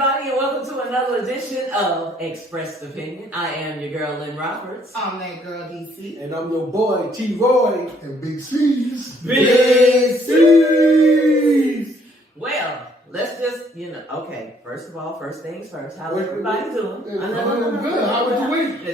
everybody, and welcome to another edition of Expressed Opinion. I am your girl, Lynn Roberts. I'm that girl, DC. And I'm your boy, T-Roy. And Big C's. Big C's! Well, let's just, okay, first of all, first things first. How's everybody doing? Good. How was your week?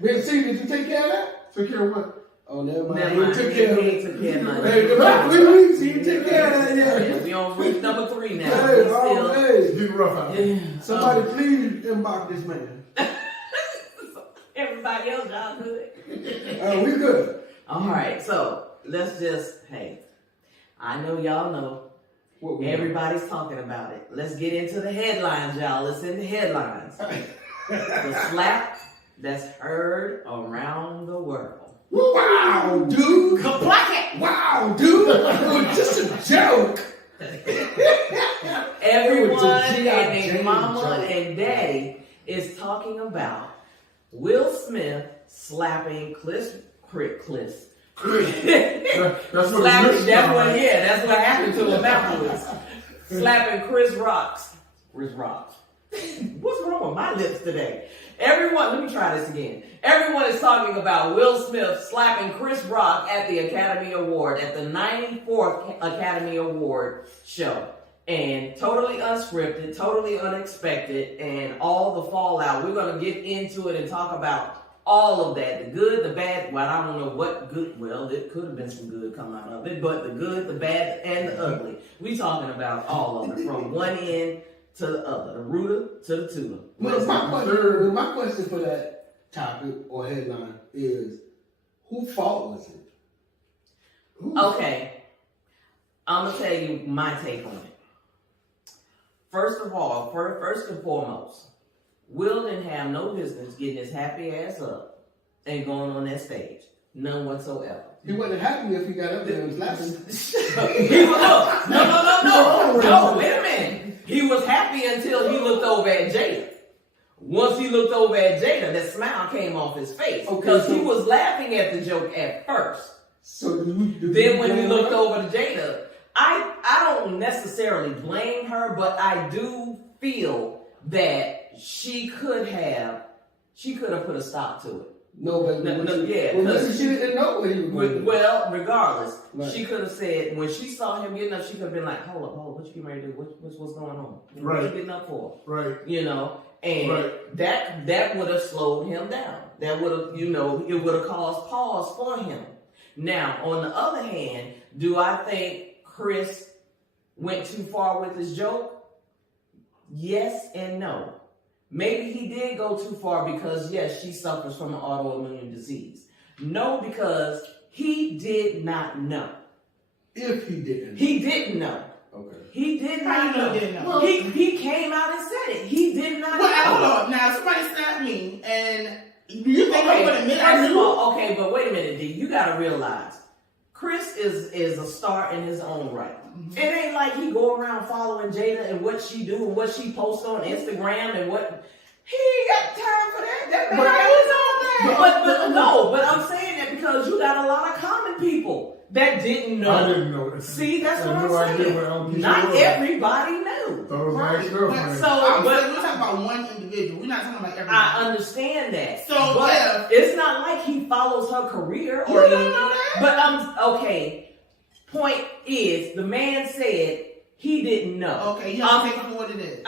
Big C, did you take care of that? Take care of what? Oh, never mind. Never mind. Took care of He it. took care of mine. Hey, about 3 weeks, you take care of that, Yeah, we on week number 3 now. Hey, We oh, hey. Getting rough out there. Somebody please inbox this man. Everybody else, y'all good? We good. All right, so let's just, I know y'all know. What we Everybody's talking about it. Let's get into the headlines, y'all. It's in the headlines. The slap that's heard around the world. Wow, dude. Kaplaka! Wow, dude. It was just a joke. Everyone and G.I. their Jane mama joke. and daddy is talking about Will Smith slapping Chris. That's what Slapping, that's what happened to him afterwards. Slapping Chris Rock. What's wrong with my lips today? Let me try this again. Everyone is talking about Will Smith slapping Chris Rock at the Academy Award, at the 94th Academy Award show. And totally unscripted, totally unexpected, and all the fallout. We're going to get into it and talk about all of that. The good, the bad. Well, I don't know what good. Well, it could have been some good come out of it, but the good, the bad, and the ugly. We talking about all of it, from one end to the other, the rooter to the tutor. My question for that topic or headline is, whose fault was it? Okay, I'm gonna tell you my take on it. First of all, first and foremost, Will didn't have no business getting his happy ass up and going on that stage. None whatsoever. He wasn't happy if he got up there and was laughing. No, wait a minute. He was happy until he looked over at Jada. Once he looked over at Jada, that smile came off his face. Because he was laughing at the joke at first. So then when he looked over to Jada, I don't necessarily blame her, but I do feel that she could have put a stop to it. Because she didn't know what he was doing. Well, regardless, right. She could have said, when she saw him getting up, she could have been like, hold up, what you getting ready to do? What's going on? What you getting up for? Right. And that would have slowed him down. That would have, it would have caused pause for him. Now, on the other hand, do I think Chris went too far with his joke? Yes and no. Maybe he did go too far because, yes, she suffers from an autoimmune disease. No, because he did not know. If he didn't. He didn't know. Okay. He did not know. He didn't know? Well, he came out and said it. He did not know. Hold on. Now, somebody slapped me, and do you think I would admit I First of knew? all, okay, but wait a minute, D. You got to realize, Chris is a star in his own right. It ain't like he go around following Jada and what she do and what she posts on Instagram and what. He ain't got time for that. That man got his own thing. But I'm saying that because you got a lot of common people that didn't know. I didn't know. See, that's what I I'm had no idea saying. what LBJ Not was. everybody knew. Thought it was my ex-girlfriend. So, We're talking about one individual. We're not talking about everybody. I understand that. So, but yeah. it's not like he follows her career or You don't anything. know that? But point is, the man said he didn't know. Okay, you have to take it for what it is.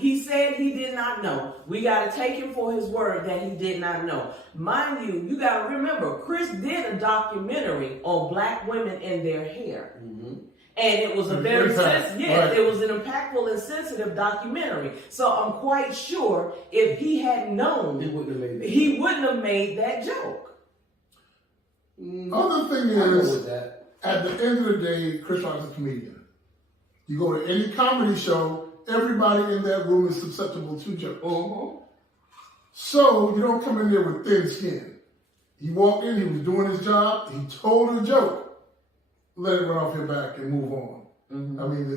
He said he did not know. We got to take him for his word that he did not know. Mind you got to remember, Chris did a documentary on black women and their hair. Mm-hmm. And it was a It was an impactful and sensitive documentary. So I'm quite sure if he had known, He wouldn't have made that that. joke. Other thing I go is, with that. at the end of the day, Chris Rock is a comedian. You go to any comedy show, everybody in that room is susceptible to jokes. So you don't come in there with thin skin. He walked in, he was doing his job, he told a joke, let it run off your back and move on. Mm-hmm. I mean,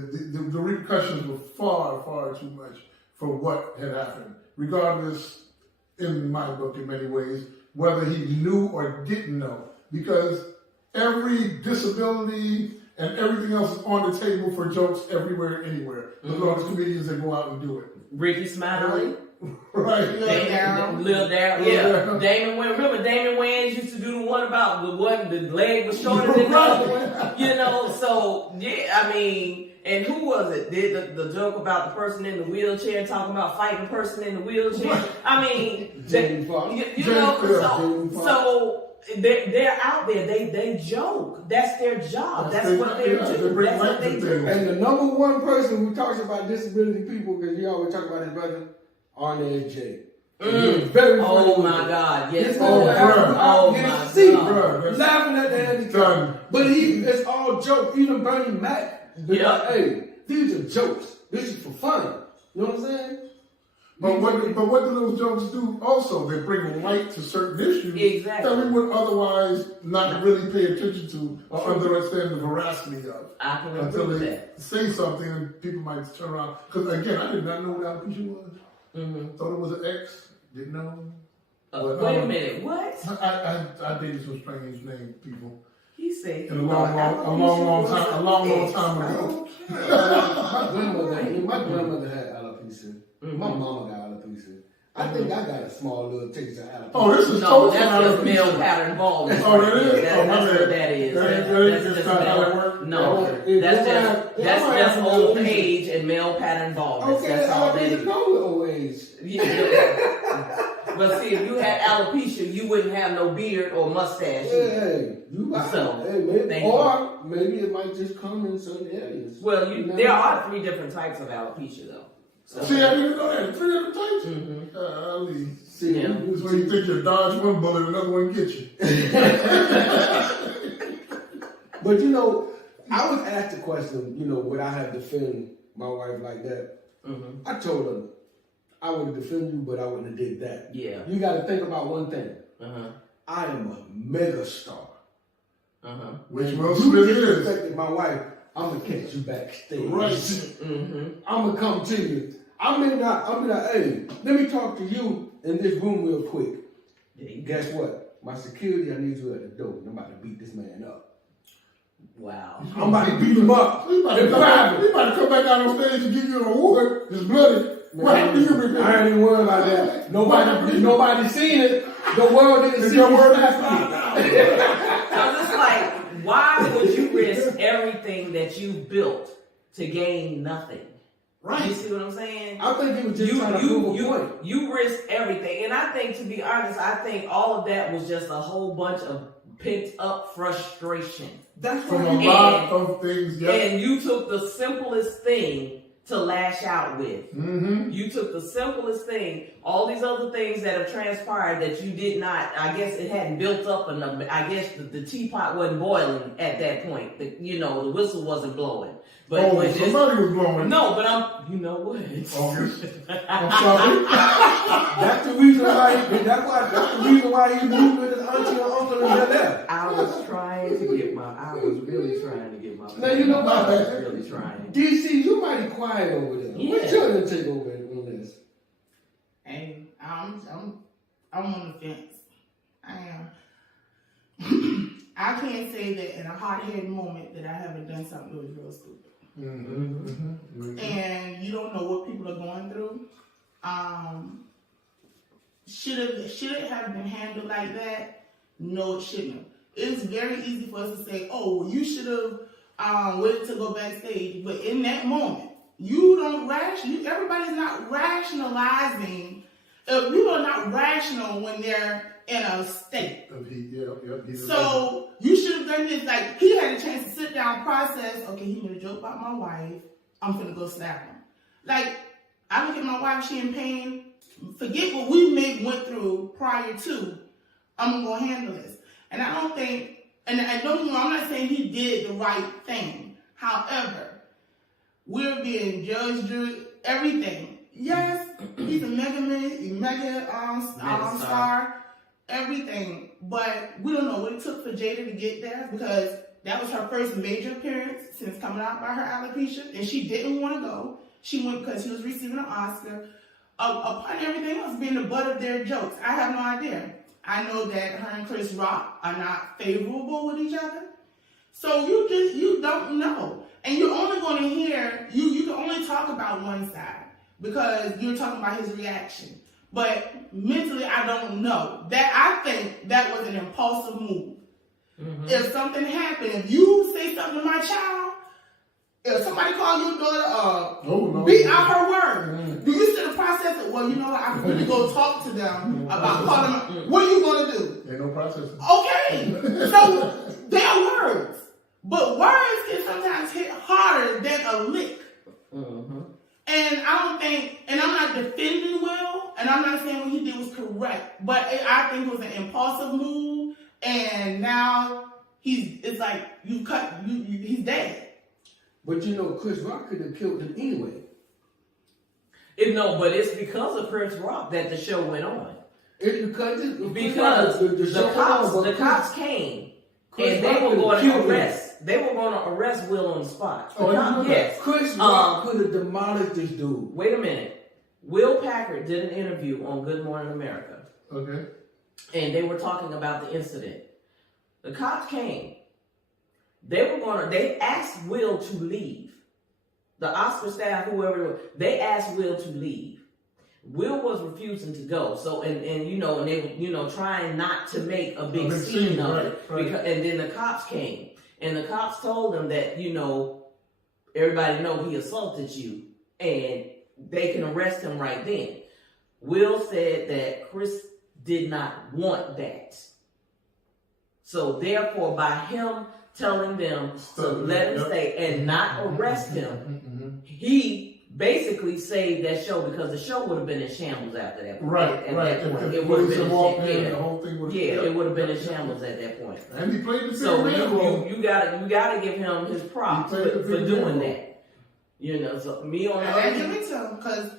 the repercussions were far, far too much for what had happened. Regardless, in my book, in many ways, whether he knew or didn't know. Because every disability, and everything else is on the table for jokes everywhere, anywhere. Look at all the comedians that go out and do it. Ricky Smiley. Right. Lil Darryl. Yeah. Damon Wayans. Remember Damon Wayans used to do the one about the leg was shorter than the other one? You know, so, yeah, I mean, and who was it? Did the joke about the person in the wheelchair talking about fighting the person in the wheelchair? I mean, you know, so they're out there. They joke. That's their job. That's what they do. That's what they do. And the number one person who talks about disability people, because you always talk about his brother, Arnez J. Very funny. Oh my God! Yes. Oh my God! Bro, laughing at the handicap. But it's all joke. Even Bernie Mac. Yeah. Like, hey, these are jokes. This is for fun. You know what I'm saying? But what do those jokes do also? They bring light to certain issues that we would otherwise not really pay attention to or understand the veracity of. I can until agree with they that. say something and people might turn around. Because again, I did not know what alopecia was. Thought it was an X. Didn't know. Wait a minute. What? I dated some strange name people. He said A long time ago. My grandmother had alopecia. My mama got alopecia. I think I got a small little taste of alopecia. Oh, this is no, that's just male pattern baldness. Oh, that is? That's what that is. That's just male. No, that's just old age and male pattern baldness. Okay, that's all that is. No old age. But see, if you had alopecia, you wouldn't have no beard or mustache. Hey, you got maybe it might just come in certain areas. Well, there are 3 different types of alopecia, though. So. See, I didn't know that. 3 different types? That's when you think you dodge one bullet, another one get you. But you know, I was asked the question, you know, would I have defended my wife like that? I told her, I would defend you, but I wouldn't have did that. Yeah. You got to think about one thing. I am a mega star. Which Will Smith is. Disrespected my wife, I'm gonna catch you backstage. Right. I'm gonna come to you. I'm be like, hey, let me talk to you in this room real quick. Guess what? My security, I need you at the door. I'm about to beat this man up. Wow. I'm about to beat him up. He about to come back out on stage and give you an award. It's bloody. What happened to you? I ain't even worried about that. Nobody seen it. The world didn't see your word happening. I'm just like, why would you risk everything that you built to gain nothing? Right. You see what I'm saying? I think he was just trying to prove a point. You risked everything. And I think, to be honest, I think all of that was just a whole bunch of pent up frustration. That's from a lot of things. Yep. And you took the simplest thing to lash out with. You took the simplest thing. All these other things that have transpired that you did not, I guess it hadn't built up enough. I guess the teapot wasn't boiling at that point. The whistle wasn't blowing. But somebody was blowing. No, but you know what? August. I'm sorry. That's the reason why he moved with his auntie and uncle and left. I was really trying to get my. Now you know what? I was really trying. DC, you mighty quiet over there. Yeah. What's your take over on this? Hey, I'm on the fence. I am. I can't say that in a hot-headed moment that I haven't done something that was real stupid. And you don't know what people are going through. Should it have been handled like that? No, it shouldn't have. It's very easy for us to say, oh, well, you should have waited to go backstage. But in that moment, everybody's not rationalizing. People are not rational when they're in a state. So you should have done this. Like, he had a chance to sit down, process. Okay, he made a joke about my wife. I'm finna go slap him. Like, I look at my wife, she in pain. Forget what we went through prior to. I'm gonna handle this. And I don't think, and don't you know, I'm not saying he did the right thing. However, we're being judged, everything. Yes, he's a mega star, everything. But we don't know what it took for Jada to get there, because that was her first major appearance since coming out by her alopecia, and she didn't want to go. She went because she was receiving an Oscar. Upon everything else being the butt of their jokes, I have no idea. I know that her and Chris Rock are not favorable with each other. So you don't know. And you're only going to hear, you can only talk about one side because you're talking about his reaction. But mentally, I don't know. That I think that was an impulsive move. Mm-hmm. If something happened, if you say something to my child, if somebody call your daughter beat out her word, do you still process it? Well, you know what? I can really go talk to them about calling them. What are you going to do? Ain't no processing. Okay. So they're words. But words can sometimes hit harder than a lick. Mm-hmm. And I don't think, and I'm not defending Will, and I'm not saying what he did was correct, but I think it was an impulsive move, and now he's like, he's dead. But you know, Chris Rock could have killed him anyway. But it's because of Chris Rock that the show went on. It's because the cops came. And they were going to arrest. They were going to arrest Will on the spot. Yes. Chris Rock could have demolished this dude. Wait a minute. Will Packard did an interview on Good Morning America. Okay. And they were talking about the incident. The cops came. They asked Will to leave. The Oscar staff, whoever, they asked Will to leave. Will was refusing to go, so and they were trying not to make a big scene of it, because, and then the cops came, and the cops told them that everybody know he assaulted you, and they can arrest him right then. Will said that Chris did not want that, so therefore by him telling them to let him stay and not arrest him, he basically saved that show, because the show would have been in shambles after that point. It would have been it would have been in shambles at that point. And he played the same so role. you gotta give him his props for doing that. So me on I give it to him because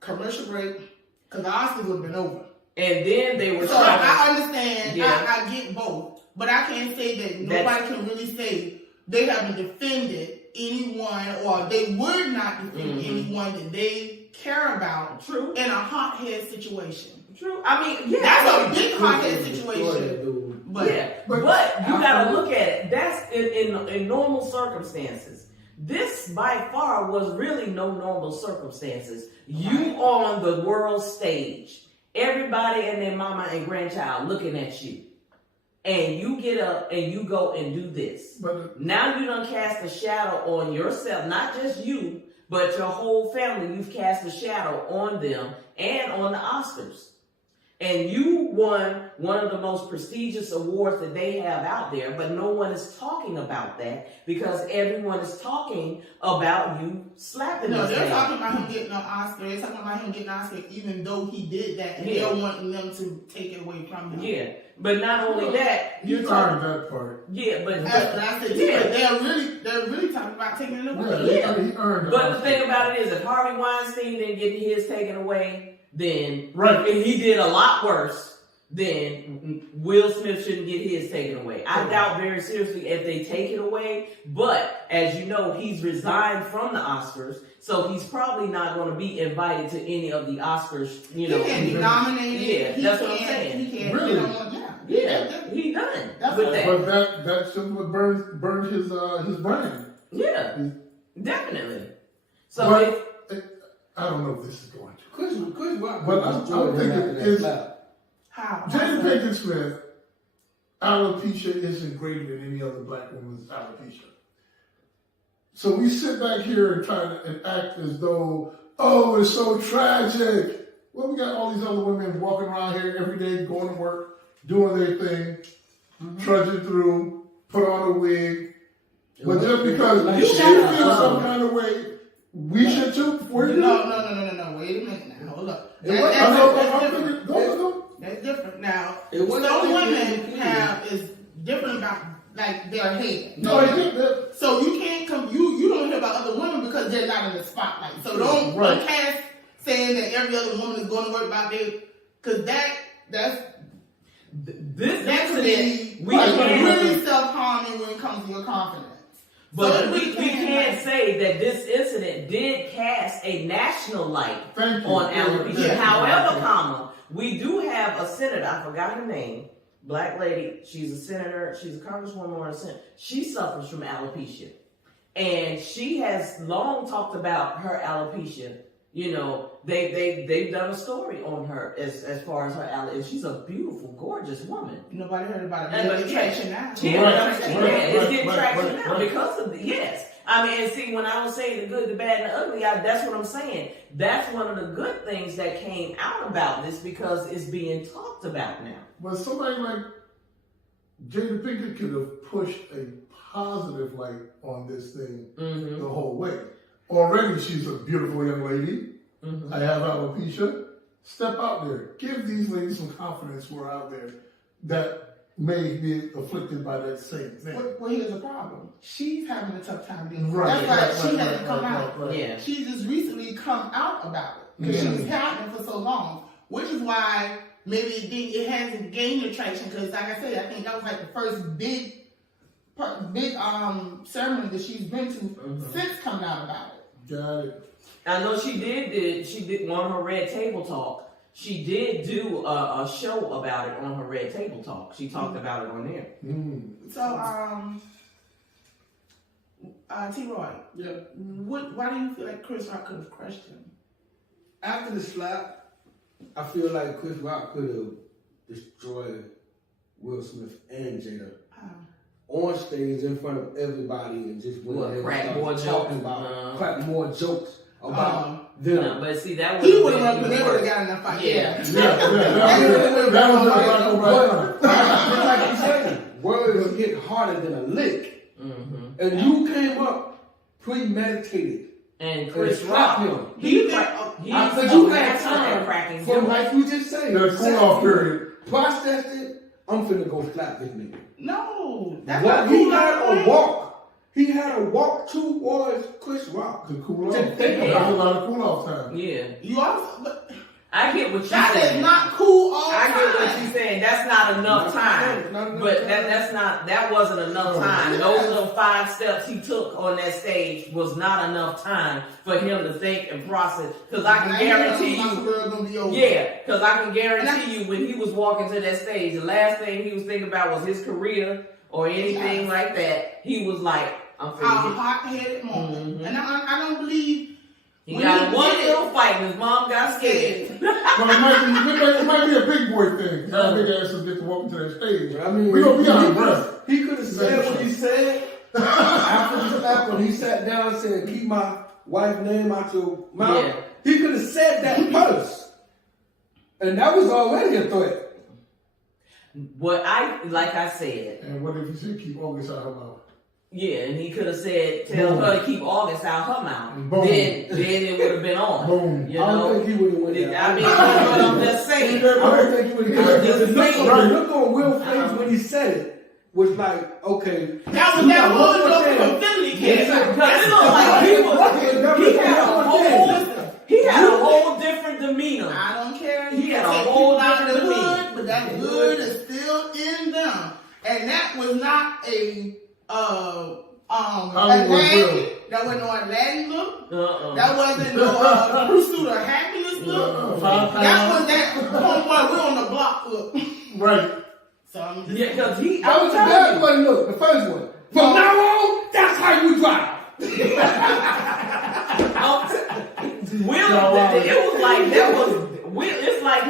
commercial break, because the Oscars would have been over. And then they were. So I understand. I get both, but I can't say that nobody can really say they haven't defended anyone, or they would not defend anyone that they care about. True. In a hothead situation. True. I mean, that's a big hothead situation. But you gotta look at it. That's in normal circumstances. This by far was really no normal circumstances. You on the world stage, everybody and their mama and grandchild looking at you. And you get up and you go and do this. But now you done cast a shadow on yourself, not just you, but your whole family. You've cast a shadow on them and on the Oscars. And you won one of the most prestigious awards that they have out there, but no one is talking about that because everyone is talking about you slapping him. No, they're talking about him getting an Oscar. They're talking about him getting an Oscar even though he did that, and they're wanting them to take it away from him. Yeah, but not only that, you're talking that part. Yeah, but I said, they're really talking about taking it away. Yeah, he earned it. But the thing about it is, if Harvey Weinstein didn't get his taken away, then and he did a lot worse, then Will Smith shouldn't get his taken away. I doubt very seriously if they take it away, but as you know, he's resigned from the Oscars, so he's probably not going to be invited to any of the Oscars, He can't be nominated. Yeah, that's what I'm saying. He can't really? Yeah, he done. But that simply burned his brand. Yeah, definitely. So I don't know if this is going to. Chris Rock, but I'm thinking is how Jada Pinkett Smith, alopecia isn't greater than any other black woman's alopecia. So we sit back here and try to act as though, oh, it's so tragic. Well, we got all these other women walking around here every day, going to work, doing their thing, trudging through, put on a wig. But just because you feel some kind of way, we should too. No. Wait a minute now. Hold up. That's different. Now, some women is different about like their head. So you can't come. You don't hear about other women because they're not in the spotlight. So don't cast saying that every other woman is going to worry about their, because that's really self-harming when it comes to your confidence. But we can't say that this incident did cast a national light on alopecia. However, we do have a senator, I forgot her name, black lady. She's a senator. She's a congresswoman or a senator. She suffers from alopecia. And she has long talked about her alopecia. You know, they've done a story on her as far as her alopecia. She's a beautiful, gorgeous woman. Nobody heard about it. And But it's traction now. Yeah, Right, I'm saying, right, yeah, it's right, getting right, traction right, now right. because of the, yes. I mean, and see, when I was saying the good, the bad, and the ugly, that's what I'm saying. That's one of the good things that came out about this because it's being talked about now. But somebody like Jada Pinkett could have pushed a positive light on this thing Mm-hmm. the whole way. Already, she's a beautiful young lady. Mm-hmm. I have alopecia. Step out there. Give these ladies some confidence who are out there that may be afflicted by that same thing. Well, here's the problem. She's having a tough time dealing with it. Right, That's why right, she right, hasn't come right, out. right, right. Yeah. She just recently come out about it because she Yeah. was hiding it for so long, which is why maybe it hasn't gained attraction. Because, like I said, I think that was like the first big ceremony that she's been to since coming out about it. Got it. I know she did on her Red Table Talk. She did do a show about it on her Red Table Talk. She talked about it on there. So, T-Roy, Yeah. why do you feel like Chris Rock could have crushed him? After the slap, I feel like Chris Rock could have destroyed Will Smith and Jada on stage in front of everybody and just went What, ahead and crack started more talking jokes? about crack more jokes about them. No, but see, that He would would have have been got in that fight. Yeah. That was the right But like you said, words hit harder than a lick. Mm-hmm. And you came up premeditated. And Chris And Rock, slap him. he's I said a you had master at time cracking for, jokes. like you just said, That cool-off period. processed it. I'm finna go slap this nigga. No, that's What not he cool. had a walk. He had a walk towards Chris Rock. To cool To off. think That about was a lot of cool off time. Yeah, You also, but I get what you're that saying. is not cool all the I time. get what you're saying. That's not enough time. Not enough But time. that wasn't enough time. Those little 5 steps he took on that stage was not enough time for him to think and process. Because I can guarantee My you, career gonna be over. yeah, because I can guarantee you when he was walking to that stage, the last thing he was thinking about was his career or anything like that. He was like, I'm A finna get. hot-headed moment, Mhm. and I don't believe He when got he one did it- little fight and his mom got scared. But it might be a big boy thing. How big asses get to walk into that stage. I mean, We gonna be out of breath. he could have said what he said after the slap when he sat down and said, keep my wife's name out your mouth. Yeah. He could have said that first. And that was already a threat. Like I said, And what if you said keep August out of her mouth? yeah, and he could have said, tell Boom. her to keep August out her mouth. Boom. Then it would have been on. Boom. You I don't know? think he would have went there. I mean, that's what I'm just saying. I don't think he would have. Just The saying. look on Will's face when he said it was like, okay. that was you that got one one more joke thing. from Philly Yeah, kid. Because it looked like he had a whole different demeanor. I don't care. He had a Take whole people out of the different hood, demeanor. but that hood is still in them, and that was not a Hollywood Aladdin. Will. That wasn't no Aladdin look. Uh-uh. That wasn't no Pursuit of Happiness look. Five That pounds. was that homeboy we on the block look. Right. So I'm just Yeah, because he. That was the bad one look, the first one. From now on, that's how you drive. Will, it was like that was Will. It's like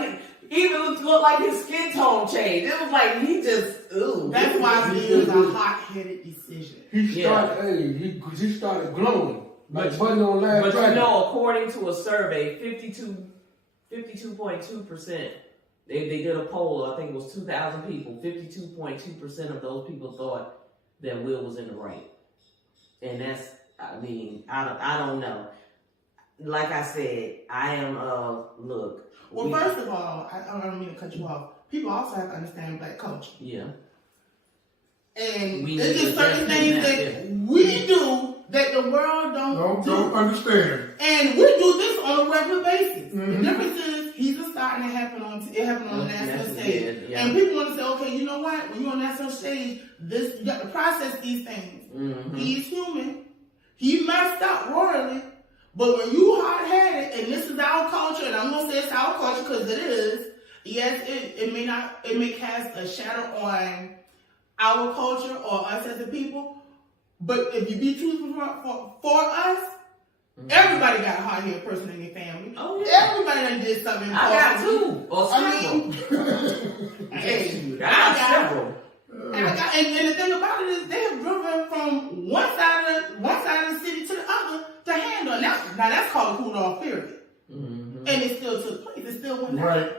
he even looked like his skin tone changed. It was like he just ooh. That's why it is a hot-headed decision. He started, he started glowing like Buddy on Last But Dragon. you know, according to a survey, 52.2%. They did a poll. I think it was 2,000 people. 52.2% of those people thought that Will was in the right, and that's. I mean, I don't know. Like I said, I am look. Well, first of all, I don't mean to cut you off. People also have to understand black culture. Yeah. And We there's need just to certain definitely things not, that we do that the world don't do. Don't understand. And we do this on a regular basis. Mhm. The difference is he's a star and it happened on the national That's stage. good, yeah. And people want to say, okay, you know what? When you're on national stage, you got to process these things. Mm-hmm. He's human. He messed up royally. But when you hard-headed, and this is our culture, and I'm going to say it's our culture because it is, yes, it may cast a shadow on our culture or us as a people, but if you be truthful for us, everybody got a hard-headed person in their family. Oh, yeah. Everybody done did something. I got two or several. Hey, I got several. And the thing about it is, they have driven from one side of the city to the other to handle. Now that's called a cool off period, and it still took place. It still went down.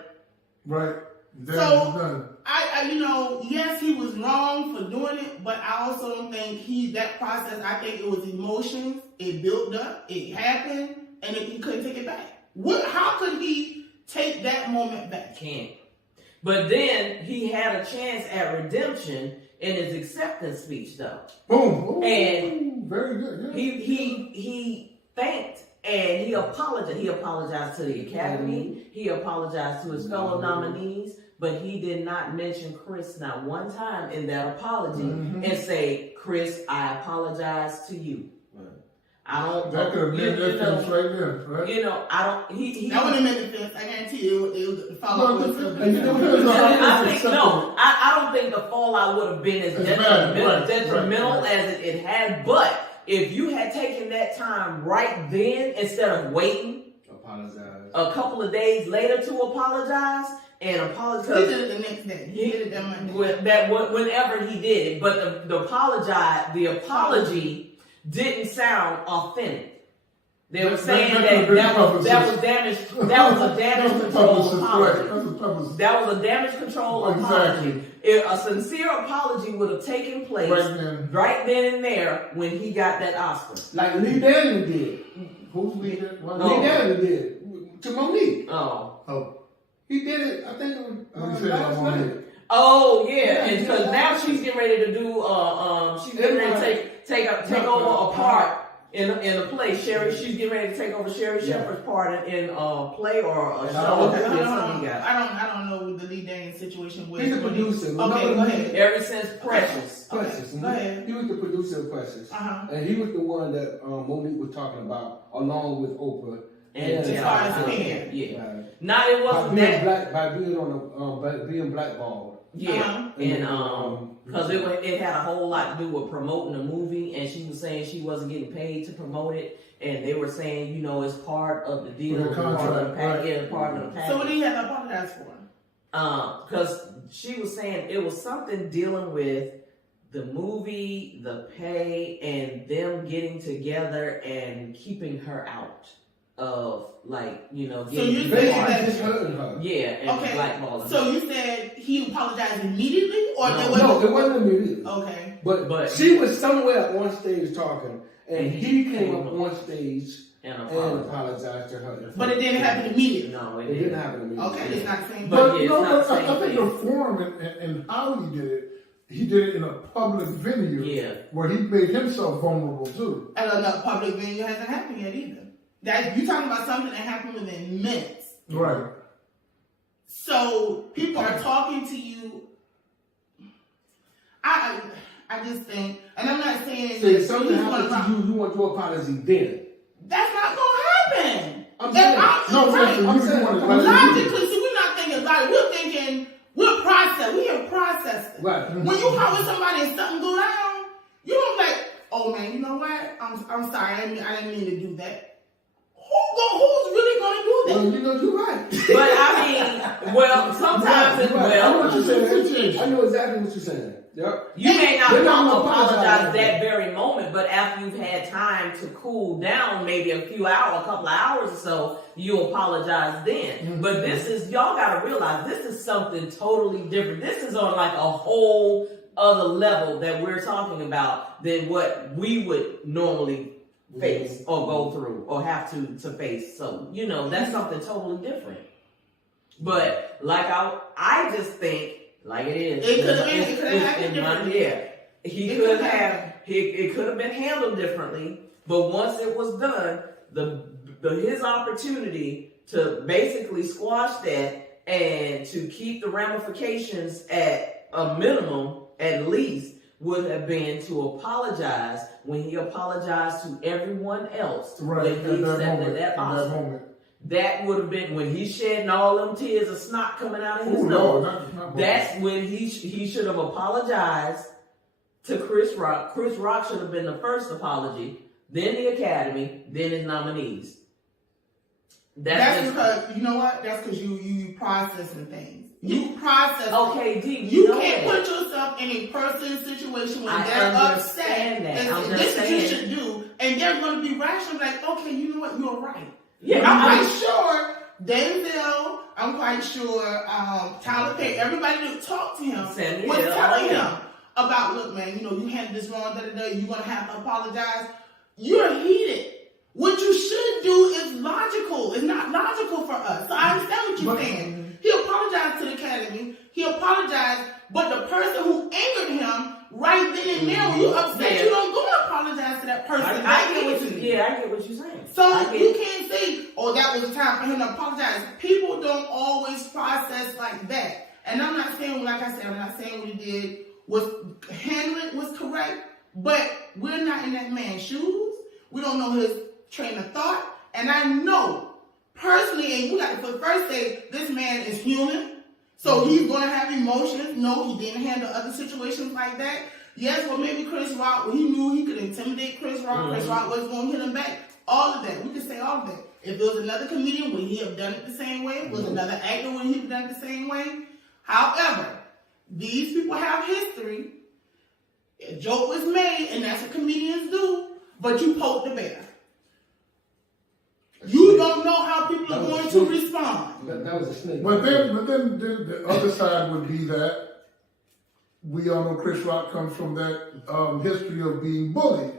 Right. So yes, he was wrong for doing it, but I also don't think that process. I think it was emotions. It built up. It happened, and he couldn't take it back. How could he take that moment back? Can't. But then he had a chance at redemption in his acceptance speech, though. Boom. And very good. Yeah. He thanked and he apologized. He apologized to the Academy. He apologized to his fellow nominees. But he did not mention Chris not one time in that apology and say, "Chris, I apologize to you." I don't. That could have been that fence right there, right? You know, I don't. He that wouldn't have been the fence. I guarantee you, it would follow up with I don't think the fallout would have been as detrimental as it had. But if you had taken that time right then instead of waiting, apologize a couple of days later to apologize. And apologize. He did it the next day. He did it that Monday. Whenever he did it, but the apology didn't sound authentic. They were saying that was damage. That was a damage control apology. That was a damage control apology. A sincere apology would have taken place right then and there when he got that Oscar. Like Lee Daniel did. Who's Lee Daniel? Lee Daniel did to Monique. Oh. He did it. I think it was last night. Oh yeah, because now she's getting ready to do. She's getting ready to take over a part in a play. She's getting ready to take over Sherry Shepherd's part in a play or a show. I don't know the Lee Daniels situation with. He's the producer. Okay, go ahead. Ever since Precious. Go ahead. He was the producer of Precious, and he was the one that Monique was talking about, along with Oprah. And as far as hair, Now it wasn't by being on being blackballed. Yeah, and because it had a whole lot to do with promoting the movie, and she was saying she wasn't getting paid to promote it, and they were saying it's part of the deal, part of the package. So what do you have to apologize for? Because she was saying it was something dealing with the movie, the pay, and them getting together and keeping her out of getting so you said her. Yeah, and blackballing. So you said he apologized immediately, or no, it wasn't immediately. Okay, but she was somewhere on stage talking, and he came up on stage and apologized to her. But it didn't happen immediately. No, it didn't happen immediately. Okay, it's not the same. But I think the form and how he did it in a public venue where he made himself vulnerable too. And a public venue hasn't happened yet either. That you talking about something that happened within minutes. Right. So people are talking to you. I just think, and I'm not saying that something happened to you, you want your apology then. That's not gonna happen. I'm saying, logically, so we're not thinking about it. We're thinking, we have processed it. Right. When you call with somebody and something go down, you don't like, oh man, you know what? I'm sorry, I didn't mean to do that. Who's really going to do that? Well, you're right. But I mean, sometimes I know what you're saying. I know exactly what you're saying. Yep. You may not apologize that very moment, but after you've had time to cool down, maybe a couple of hours or so, you apologize then. Mm-hmm. But y'all got to realize, this is something totally different. This is on like a whole other level that we're talking about than what we would normally face or go through or have to face. So, that's something totally different. But I just think it is. It could have been differently. It could have been handled differently, but once it was done, his opportunity to basically squash that and to keep the ramifications at a minimum, at least, would have been to apologize when he apologized to everyone else when he accepted that Oscar. that would have been when he's shedding all them tears of snot coming out of his Oh, nose. Lord, not That's when he should have apologized to Chris Rock. Chris Rock should have been the first apology, then the Academy, then his nominees. That's because, you know what? That's because you processing things. You process. Okay, D. You know can't that. put yourself in a person's situation when I they're understand upset. that. I'm And just this is what you saying. should do, and they're going to be rational. Like, okay, you know what? You're right. Yeah, I'm quite sure Denzel. I'm quite sure Tyler Perry. Everybody that talked to him Samuel, was telling yeah. him about, look, man, you handled this wrong. You're going to have to apologize. You're heated. What you should do is logical. It's not logical for us. So I understand what you're saying. He apologized to the Academy. He apologized, but the person who angered him right then and there, when you upset, you don't go and apologize to that person. I get what you. Yeah, I get what you're saying. So I get you it. can't say, oh, that was the time for him to apologize. People don't always process like that. And I'm not saying, like I said, I'm not saying what he did was handling was correct, but we're not in that man's shoes. We don't know his train of thought. And I know personally, and we got to first say, this man is human. So he's going to have emotions. No, he didn't handle other situations like that. Yes, well, maybe Chris Rock, well, he knew he could intimidate Chris Rock. Chris Rock wasn't going to hit him back. All of that. We can say all of that. If there was another comedian, would he have done it the same way? Was another actor, would he have done it the same way? However, these people have history. A joke was made, and that's what comedians do, but you poke the bear. You don't know how people are going to respond. That was a snake. But then the other side would be that we all know Chris Rock comes from that history of being bullied.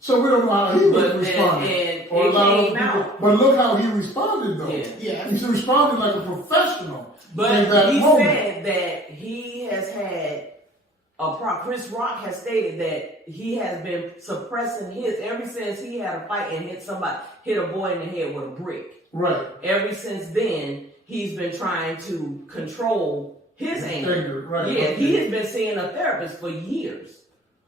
So we don't know how he would respond. But look how he responded, though. Yeah. He responded like a professional. But in that he moment. said that he has had Chris Rock has stated that he has been suppressing his ever since he had a fight and hit a boy in the head with a brick. Right. Ever since then, he's been trying to control his anger. Right. Yeah, Okay. he has been seeing a therapist for years.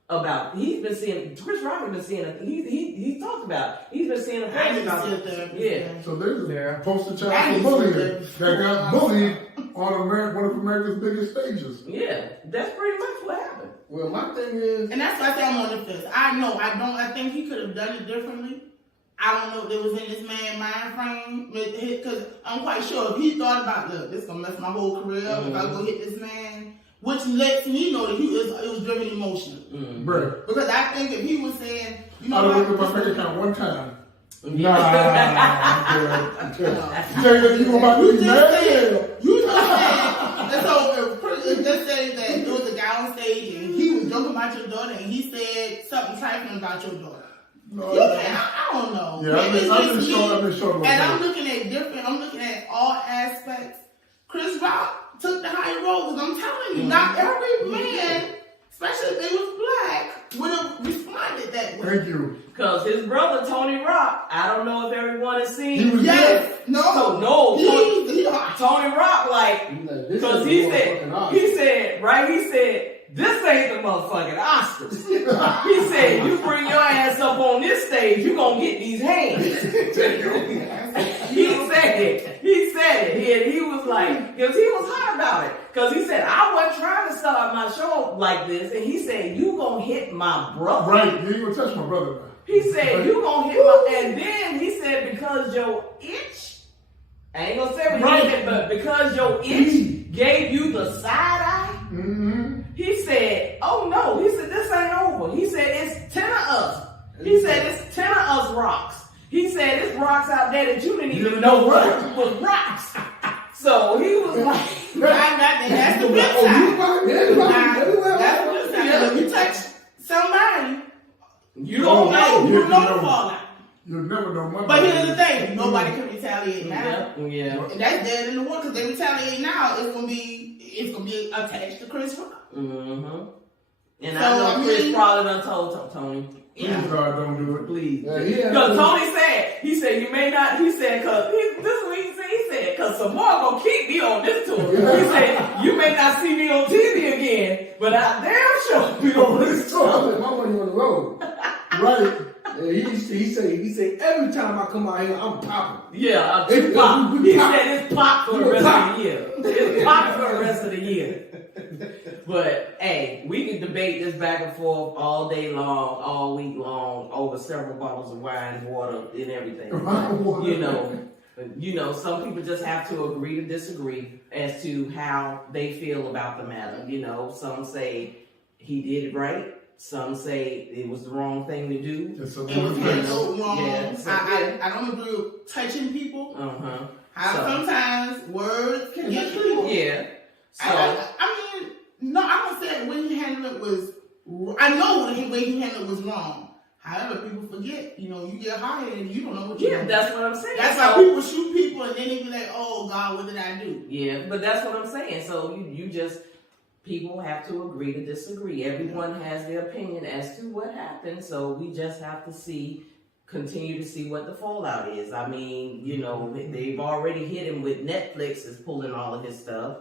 Chris Rock has been seeing he talked about it. He's been seeing a therapist about it. Yeah. So there's a poster child for bullying that got bullied on one of America's biggest stages. Yeah, that's pretty much what happened. Well, my thing is, And that's why I say I'm on the fence. I think he could have done it differently. I don't know if it was in this man's mind frame, because I'm quite sure if he thought about, look, this is going to mess my whole career up if I go hit this man, which lets me know that it was driven emotionally. Right. Because I think if he was saying, you know I what? looked at my bank account one time. Yeah. I'm good. You about to be mad? You just said, and so just say that there was a guy on stage and he was joking about your daughter and he said something trifling about your daughter. No, You can't, I don't know. Yeah, I've been showing And I'm looking at all aspects. Chris Rock took the high road because I'm telling you, not every man, especially if they was black, would have responded that way. Thank you. Because his brother, Tony Rock, I don't know if everyone has He seen. was Yes, no, Tony hot. Rock, like, because he said, this ain't the motherfucking Oscars. He said, you bring your ass up on this stage, you gonna get these hands. He said it. And he was like, because he was hot about it. Because he said, I wasn't trying to start my show like this. And he said, you gonna hit my brother. Right, you ain't gonna touch my brother now. He said, you gonna hit my, and then he said, because your itch, I ain't gonna say what he said, but because your itch gave you the side eye, he said, oh no, he said, this ain't over. He said, it's 10 of us. He said, it's 10 of us rocks. He said, it's rocks out there that you didn't even know was rocks. So he was like, that's the good side. That's the good side. If you touch somebody, you don't know. You don't know the fallout. You'll never know my But here's the thing: nobody can retaliate now. Yeah. And that's dead in the water because they retaliate now. It's gonna be attached to Chris Rock. Mm-hmm. And So, I know I mean- Chris probably done told Tony. Please, God, don't do it. Please. Yeah, Because Tony said, you may not, this is what he said, because Samar gonna keep me on this tour. He said, you may not see me on TV again, but I damn sure be on this I tour. put my money on the road. Right. He say every time I come out here, I'm popping. Yeah, It's pop. pop. He said it's pop for the We rest pop. of the year. It's pop for the rest of the year. But hey, we can debate this back and forth all day long, all week long, over several bottles of wine, water, and everything. You know, some people just have to agree to disagree as to how they feel about the matter. You know, some say he did it right. Some say it was the wrong thing to do. It's a It was handled wrong. Yeah, so- I don't agree with touching people. How So- sometimes words can get people. Yeah. So I mean, no, I'm not saying the way he handled it was. I know the way he handled it was wrong. However, people forget. You know, you get hired and you don't know what you're doing. that's what I'm saying. That's So- why people shoot people and then they be like, "Oh God, what did I do?" Yeah, but that's what I'm saying. So you just people have to agree to disagree. Everyone has their opinion as to what happened. So we just have to continue to see what the fallout is. I mean, you know, they've already hit him with Netflix is pulling all of his stuff.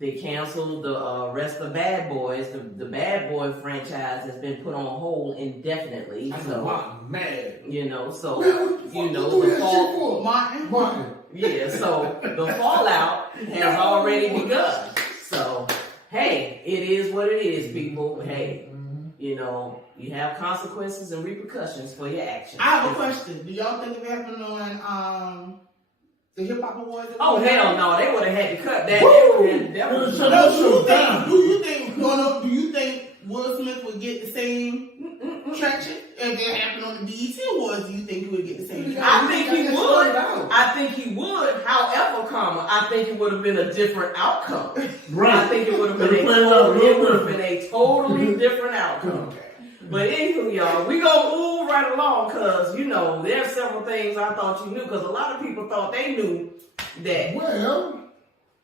They canceled the rest of Bad Boys. The Bad Boy franchise has been put on hold indefinitely. So I'm mad. you know, so Man, what the fuck you know you do the that fall. shit for? Martin. Yeah, so the fallout has already begun. So, hey, it is what it is, people. Hey, you know, you have consequences and repercussions for your actions. I have a question. Do y'all think it happened on the Hip Hop Awards? Oh, hell no, they would have had to cut that. Woo! That was No, do you think Will Smith would get the same traction if it happened on the BET Awards? Do you think he would get the same traction? I think he would. I think he would. However, I think it would have been a different outcome. Right. I think it would have been a totally different outcome. But anywho, y'all, we gonna move right along because, you know, there's several things I thought you knew because a lot of people thought they knew that Well,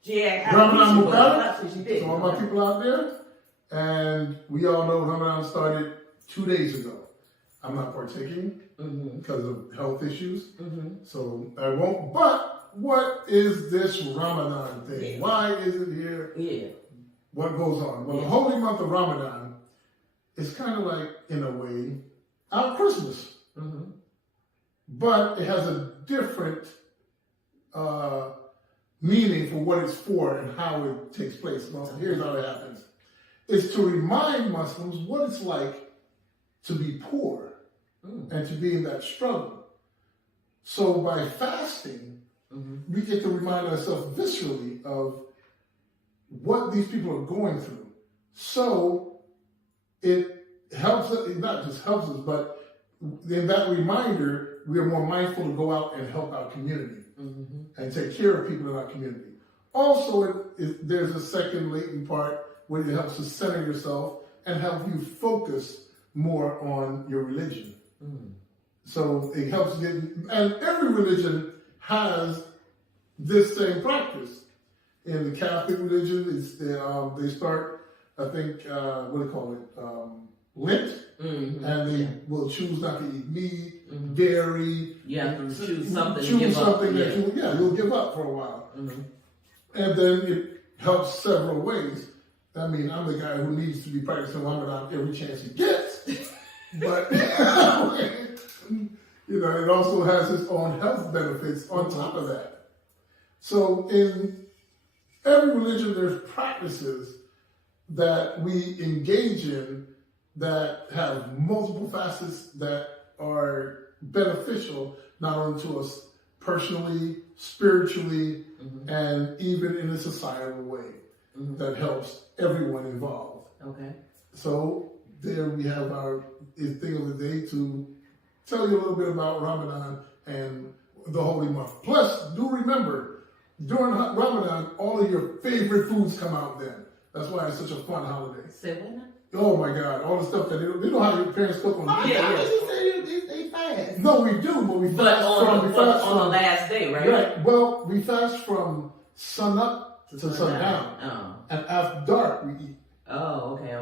she had Ramadan alopecia, but Mubarak, actually she didn't. to all my people out there, and we all know Ramadan started 2 days ago. I'm not partaking because of health issues, so I won't. But what is this Ramadan thing? Yeah. Why is it here? Yeah. What goes on? Well, the holy month of Ramadan is kind of like, in a way, our Christmas. But it has a different meaning for what it's for and how it takes place. Well, here's how it happens. It's to remind Muslims what it's like to be poor and to be in that struggle. So by fasting, we get to remind ourselves viscerally of what these people are going through. So it helps us, it not just helps us, but in that reminder, we are more mindful to go out and help our community and take care of people in our community. Also, there's a second latent part where it helps to center yourself and help you focus more on your religion. So it helps get, and every religion has this same practice. In the Catholic religion, they start, I think, what do they call it? Lent, and they will choose not to eat meat, dairy. You have to choose something to Choose give something up. that you'll give up for a while. And then it helps several ways. I mean, I'm the guy who needs to be practicing Ramadan every chance he gets. But, you know, it also has its own health benefits on top of that. So in every religion, there's practices that we engage in that have multiple facets that are beneficial, not only to us personally, spiritually, and even in a societal way that helps everyone involved. Okay. So there we have our thing of the day to tell you a little bit about Ramadan and the holy month. Plus, do remember, during Ramadan, all of your favorite foods come out then. That's why it's such a fun holiday. Say what now? Oh my God, all the stuff that you know how your parents cook on. They fast. No, we do, but we But fast on from the last day, right? Right. Well, we fast from sun up to sundown, Oh. and after dark we eat. Oh, okay.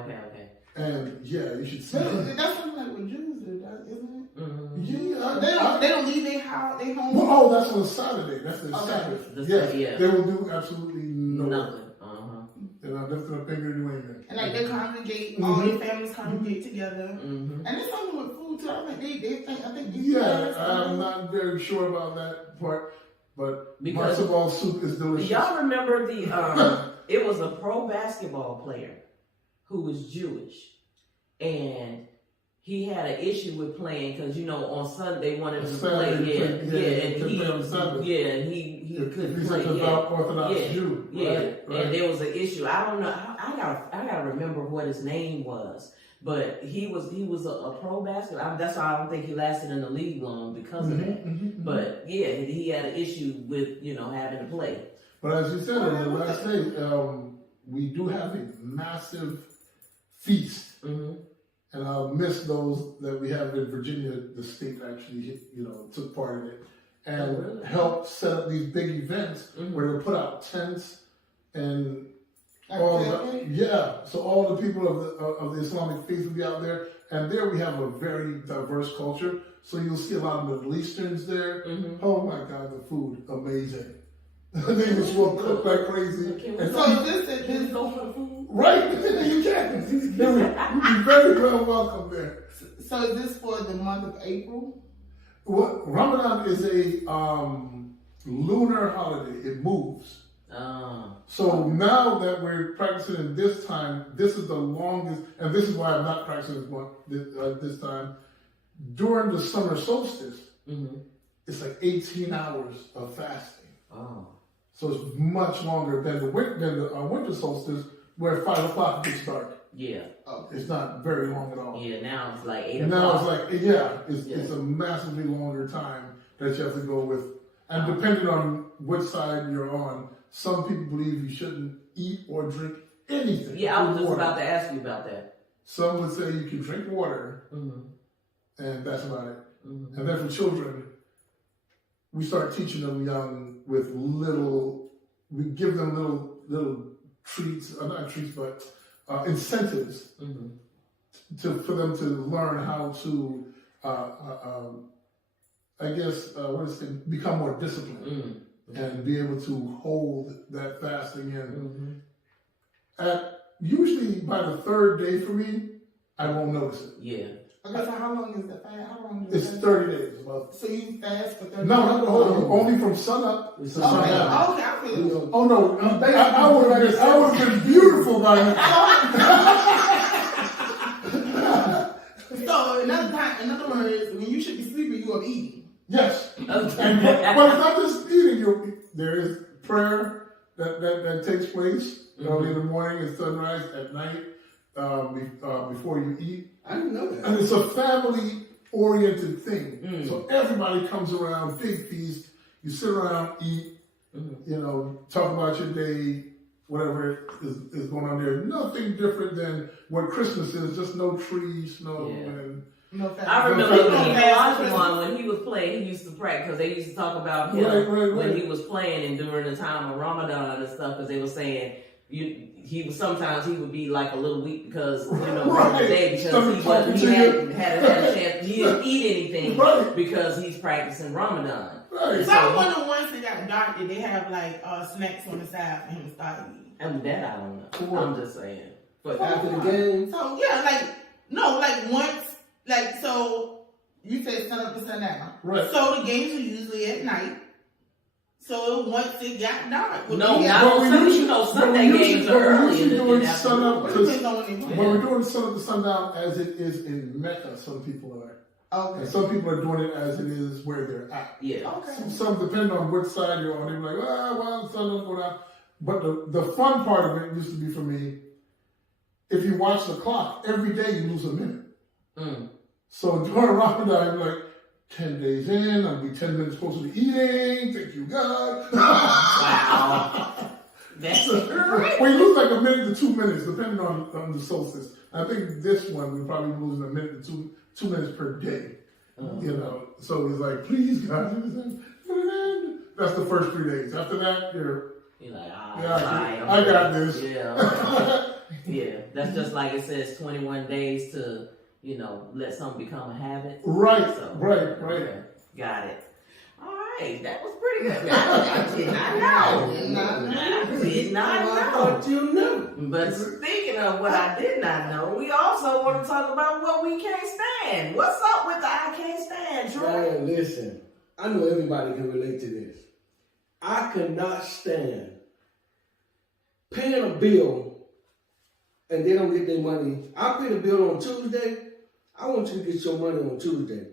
And yeah, you should see. That's something like what Jews do, isn't it? Yeah, They don't leave their house, their home. Well, oh, that's on a Saturday. That's the Sabbath. The Yes, Sabbath, yeah. they will do absolutely no work. Nothing. And I'm lifting a finger to do anything. And like they congregate, all their families congregate together. Mm-hmm. And it's something with food too. I think these Yeah, guys- I'm not very sure about that part, but Because- matzo ball soup is delicious. Y'all remember it was a pro basketball player who was Jewish, and he had an issue with playing because on Sunday they wanted him to play, and he couldn't He's play. like a devout Orthodox Jew. Yeah, Right. and there was an issue. I don't know. I gotta remember what his name was, but he was a pro basketball. That's why I don't think he lasted in the league long because of that. But yeah, he had an issue with having to play. But as you said in the last day, we do have a massive feast. Mm-hmm. And I'll miss those that we have in Virginia. The state actually, took part in it and helped set up these big events where they put out tents and all so all the people of the Islamic faith will be out there. And there we have a very diverse culture. So you'll see a lot of Middle Easterns there. Mm-hmm. Oh my God, the food, amazing. They just will cook like crazy. And So this Go for the food. right, you can. You'll be very well welcome there. So is this for the month of April? What Ramadan is a lunar holiday. It moves. So now that we're practicing in this time, this is the longest, and this is why I'm not practicing this time. During the summer solstice, it's like 18 hours of fasting. Oh. So it's much longer than the winter solstice, where 5 o'clock gets dark. Yeah. It's not very long at all. Yeah. Now it's like 8 And o'clock. now it's like, it's a massively longer time that you have to go with. And depending on which side you're on, some people believe you shouldn't eat or drink anything. Yeah, I was just water. about to ask you about that. Some would say you can drink water, and that's about it. And then for children, we start teaching them young with we give them little treats, not treats, but incentives for them to learn how to, become more disciplined and be able to hold that fasting in. Usually by the third day for me, I won't notice it. Yeah. Okay, so how long is the fast? How long It's 30 days. So you fast for 30 days? No, only from sunup to sundown. Okay, I feel you. Oh no, I would have been beautiful by now. So in other words, when you should be sleeping, you are eating. Yes. Okay. But it's not just eating. There is prayer that takes place early in the morning and sunrise at night before you eat. I didn't know that. And it's a family-oriented thing. So everybody comes around, big feast. You sit around, eat, talk about your day, whatever is going on there. Nothing different than what Christmas is, just no trees, snow, and No fast. I remember No when fast. Olajuwon, when he was playing, he used to practice because they used to talk about him when he was playing and during the time of Ramadan and stuff because they were saying sometimes he would be like a little weak because during the day because he hadn't had a chance, he didn't eat anything because he's practicing Ramadan. Right. So I wonder once they got dark, did they have like snacks on the side for him to start eating? And that I don't know. I'm just saying. But After the game, So so you said sun up to sundown. Right. So the games are usually at night. So once it got dark, no, we not on Sunday. Sunday games are early in the doing afternoon. sun up depends on when they play. But we're doing sun up to sundown as it is in Mecca. Some people are, Okay. and some people are doing it as it is where they're at. Yeah. Okay. Some depend on which side you're on. They're like, sun up, go down. But the fun part of it used to be for me. If you watch the clock, every day you lose a minute. So during Ramadan, you're like, 10 days in, I'll be 10 minutes closer to eating. Thank you, God. Wow. That's great. We lose like a minute to 2 minutes, depending on the solstice. I think this one, we probably losing a minute to two minutes per day. So it's like, please, God, put it in. That's the first 3 days. After that, you're like, I got this. Yeah. Yeah. That's just like it says 21 days to, let something become a habit. Right, So, right. okay. Got it. All right. That was pretty pretty good. I did not know. I did not I know. thought you knew. But speaking of what I did not know, we also want to talk about what we can't stand. What's up with the I can't stand, Troy? Man, listen. I know everybody can relate to this. I cannot stand paying a bill and they don't get their money. I pay the bill on Tuesday. I want you to get your money on Tuesday.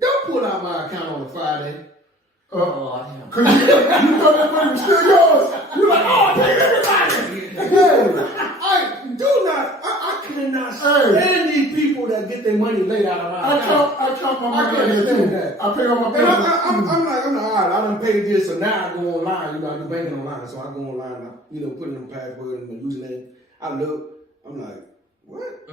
Don't pull out my account on a Friday. Oh, Cause you know that money was still yours. You're like, oh, take everybody. No, I cannot stand these people that get their money late out of my account. I count my I money. can't stand that. I pay all my And bills. I'm like, all right, I done paid this, so now I go online. You know, I do banking online, so I go online and I, put in my password and my username. I look, I'm like, what?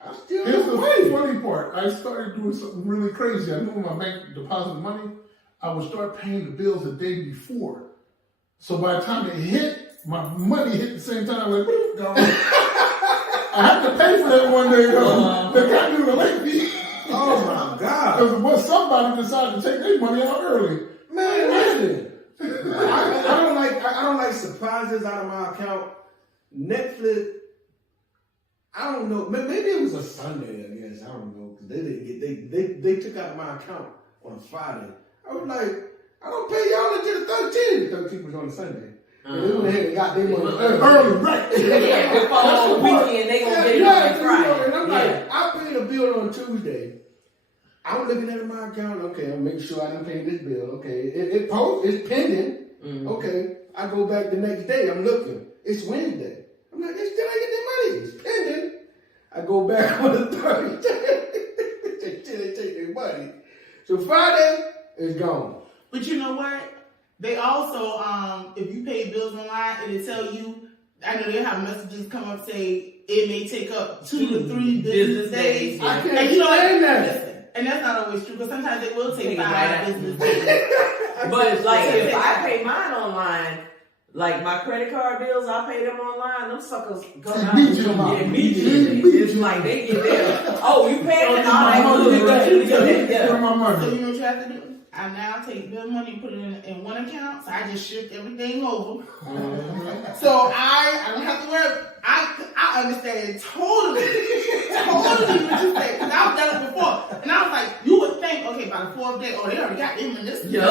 I still Here's don't the pay. funny part. I started doing something really crazy. I knew when my bank deposited money, I would start paying the bills the day before. So by the time it hit, my money hit the same time. Like, gone. I had to pay for that one day though. They got me the late fee. Oh my God. Because somebody decided to take their money out early. Man, listen. I don't like surprises out of my account. Netflix, I don't know. Maybe it was a Sunday, I guess. I don't know. Because they didn't get they took out my account on a Friday. I was like, I don't pay y'all until the 13th. The 13th was on a Sunday. And they went ahead and got their money Early, right? Yeah, before on the weekend, they gonna get it on Friday. And I'm like, I paid a bill on Tuesday. I'm looking at my account. Okay, I'm making sure I didn't pay this bill. Okay, it's pending. Okay, I go back the next day. I'm looking. It's Wednesday. I'm like, they still ain't get their money. It's pending. I go back on the Thursday. They take their money. So Friday is gone. But you know what? They also, if you pay bills online, it'll tell you, I know they have messages come up say it may take up 2 to 3 business days. I can't And you know what? stand that. Listen, and that's not always true, because sometimes it will take Take it 5 right out. business days. But like if I pay mine online, like my credit card bills, I pay them online. Them suckers come out immediately. It's like they get there. Oh, you paying it? All right, we'll get that. Where my So money? you know what you have to do? I now take bill money and put it in one account, so I just shift everything over. So I don't have to worry. I understand totally what you say, because I've done it before. And I was like, you would think, okay, by the 4th day, oh, they already got them in this. Yeah.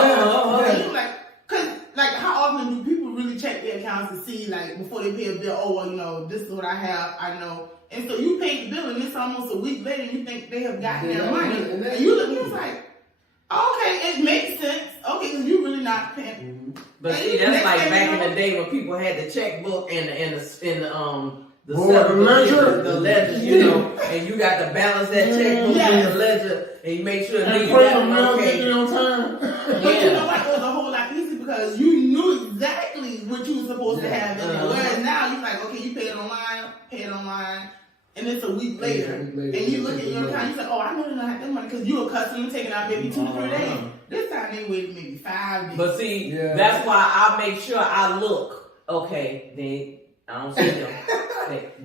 And you like, because like how often do people really check their accounts to see, like, before they pay a bill, oh, well, you know, this is what I have, I know. And so you paid the bill and it's almost a week later and you think they have gotten their money. And you look, it's like, okay, it makes sense. Okay, because you really not paying. But see, that's like back in the day when people had the checkbook and the ledger. the ledger, you know, and you got to balance that checkbook and the ledger, and you make sure that And you pray got the mail okay. get on time. But you know what? It was a whole lot easier because you knew exactly what you were supposed to have in there. Whereas now you're like, okay, you pay it online, and it's a week later. And you look at your account, you say, oh, I know they're not having that money because you're accustomed to taking out maybe 2 to 3 days. This time they waited maybe 5 days. But see, that's why I make sure I look. Okay, I don't see them.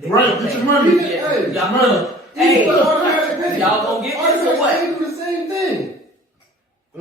Right, get your money. Yeah, y'all money. look. Hey, y'all gonna get this or what? They do the same thing. I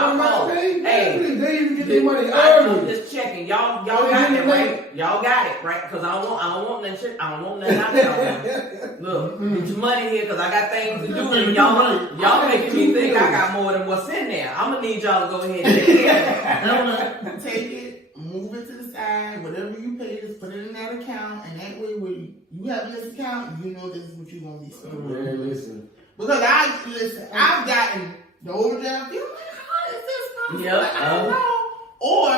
don't know. Hey, they even get their money I'm early. just checking. Y'all got it right. Y'all got it right. Cause I don't want that shit. I don't want nothing out there. Look, get your money here, cause I got things to do. And y'all making me think I got more than what's in there. I'm gonna need y'all to go ahead and take care of it. Take it, move it to the side, whatever you pay, just put it in that account, and that way when you have this account, you know this is what you're gonna be spending. Man, listen. Because I've gotten the overdraft fee. I'm like, how is this possible? Yep. Like, I don't know. Or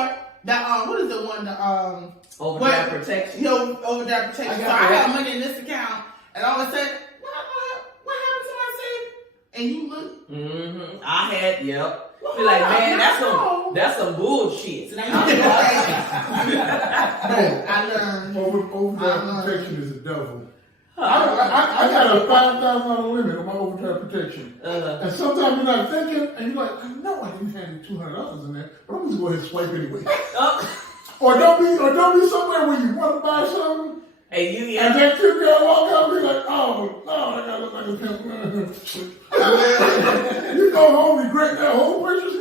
the what is the one, the Overdraft protection. Overdraft protection. So I got money in this account, and all of a sudden, what happened to my savings? And you look. Mm-hmm. I had, Be like, man, that's some bullshit. So now I learned. Overdraft protection is a devil. I got a $5,000 limit on my overdraft protection. And sometimes you're not thinking, and you're like, I know I didn't have $200 in there, but I'm just going to go ahead and swipe anyway. Or don't be somewhere where you want to buy something. Hey, and that cute girl walk up and be like, oh, no, I gotta look like a pimp. You go home regret that whole purchase.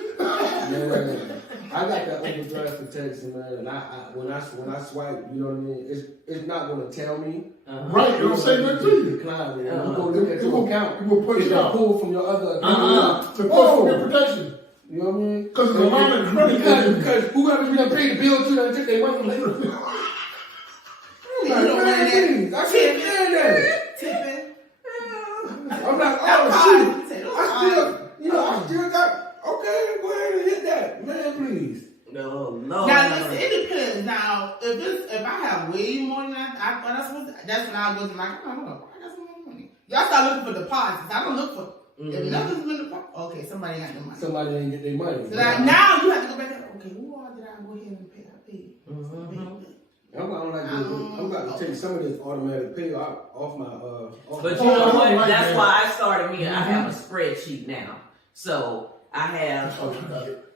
Man, I got that overdraft protection, man, and I when I swipe, you know what I mean. It's not gonna tell me. Right, it don't say nothing to you. Decline it. You go look at It your will- account. it will push It's it gonna out. pull from your other account. To push for your protection. You know what I mean? Because it's a line of credit. Because whoever you done paid the bill to, done took their money later. You don't want that. I can't stand that. Tipping. I'm like, That's oh hard. shit. I still got. Okay, go ahead and hit that, man. Please. No. Now listen, it depends. Now if I have way more than I thought I supposed to, that's when I was like, oh, I got some more money. Y'all start looking for deposits. I don't look for if nothing's been deposited. Okay, somebody got the money. Somebody didn't get their money. So now you have to go back and okay, who all did I go ahead and pay? I paid. I'm about to take some of this automatic pay off my But you know what? That's why I started me. I have a spreadsheet now, so I have